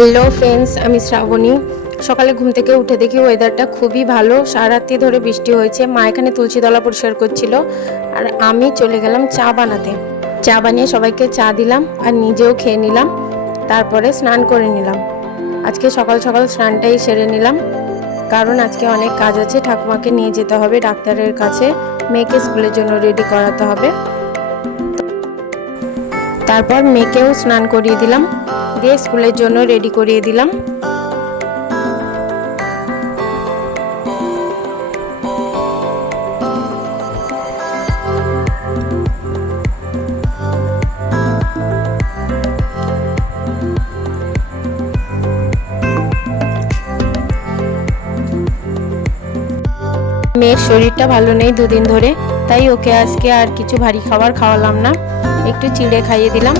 Hello friends, আমি শ্রাবণী। সকালে ঘুম থেকে উঠে দেখি ওয়েদারটা খুবই ভালো। সারা রাত্রি ধরে বৃষ্টি হয়েছে। মা এখানে তুলসীতলা পরিষ্কার করছিল আর আমি চলে গেলাম চা বানাতে। চা বানিয়ে সবাইকে চা দিলাম আর নিজেও খেয়ে নিলাম। তারপরে স্নান করে নিলাম। আজকে সকাল সকাল স্নানটাই সেরে নিলাম, কারণ আজকে অনেক কাজ আছে। ঠাকুমাকে নিয়ে যেতে হবে ডাক্তারের কাছে, মেয়েকে স্কুলের জন্য রেডি করাতে হবে। তারপর মেয়েকেও স্নান করিয়ে দিলাম, দিয়ে স্কুলের জন্য রেডি করিয়ে দিলাম। মেয়ের শরীরটা ভালো নেই দুদিন ধরে, তাই ওকে আজকে আর কিছু ভারী খাবার খাওয়ালাম না, একটু চিড়ে খাইয়ে দিলাম,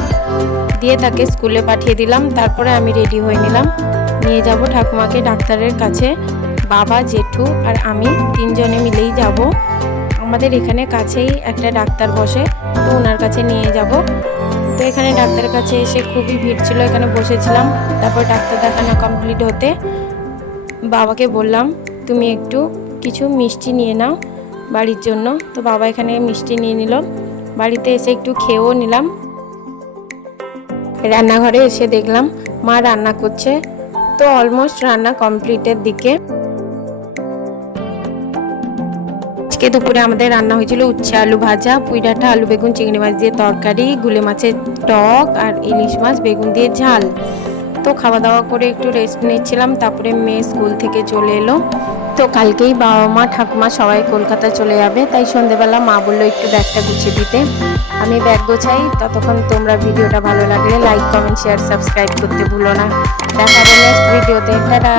দিয়ে তাকে স্কুলে পাঠিয়ে দিলাম। তারপরে আমি রেডি হয়ে নিলাম, নিয়ে যাব ঠাকুমাকে ডাক্তারের কাছে। বাবা, জেঠু আর আমি তিনজনে মিলেই যাব। আমাদের এখানে কাছেই একটা ডাক্তার বসে, তো ওনার কাছে নিয়ে যাব। তো এখানে ডাক্তারের কাছে এসে খুবই ভিড় ছিল, এখানে বসেছিলাম। তারপর ডাক্তার দেখানো কমপ্লিট হতে বাবাকে বললাম, তুমি একটু কিছু মিষ্টি নিয়ে নাও বাড়ির জন্য। তো বাবা এখানে মিষ্টি নিয়ে নিল। বাড়িতে এসে একটু খেয়েও নিলাম। রান্নাঘরে এসে দেখলাম মা রান্না করছে, তো অলমোস্ট রান্না কমপ্লিটের দিকে। আজকে দুপুরে আমাদের রান্না হয়েছিল উচ্ছে আলু ভাজা, পুঁই ডাঁটা আলু বেগুন চিংড়ি মাছ দিয়ে তরকারি, গুলে মাছের টক আর ইলিশ মাছ বেগুন দিয়ে ঝাল। তো খাওয়া দাওয়া করে একটু রেস্ট নিচ্ছিলাম। তারপরে মেয়ে স্কুল থেকে চলে এলো। তো কালকেই বাবা মা ঠাকুমা সবাই কলকাতা চলে যাবে, তাই সন্ধেবেলা মা বললো একটু ব্যাগটা গুছিয়ে দিতে। আমি ব্যাগ গোছাই। ততক্ষণ তোমরা ভিডিওটা ভালো লাগলে লাইক, কমেন্ট, শেয়ার, সাবস্ক্রাইব করতে ভুলো না। দেখা হবে নেক্সট ভিডিওতে। টাটা।